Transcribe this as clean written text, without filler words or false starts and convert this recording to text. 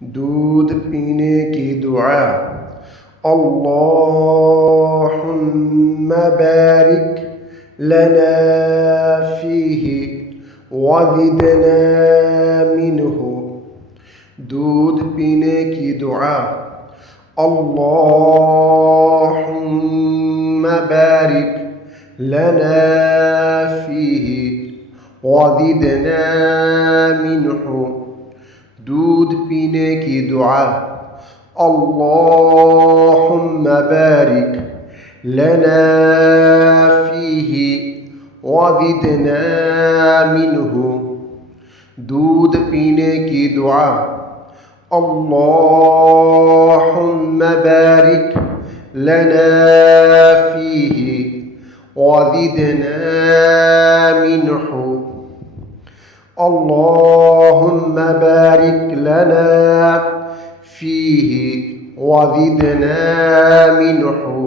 दूध पीने की दुआ। अल्लाहुम्मा बारिक लना फीही वज़िदना मिन्हु। दूध पीने की दुआ। अल्लाहुम्मा बारिक लना फीही वज़िदना मिन्हु। दूध पीने की दुआ। अल्लाहुम्मा बारिक लना फीही वज़िदना मिन्हु। दूध पीने की दुआ। अल्लाहुम्मा बारिक लना फीही वज़िदना मिन्हु। अल्लाहुम्मा बारिक लना फीही वज़िदना मिन्हु।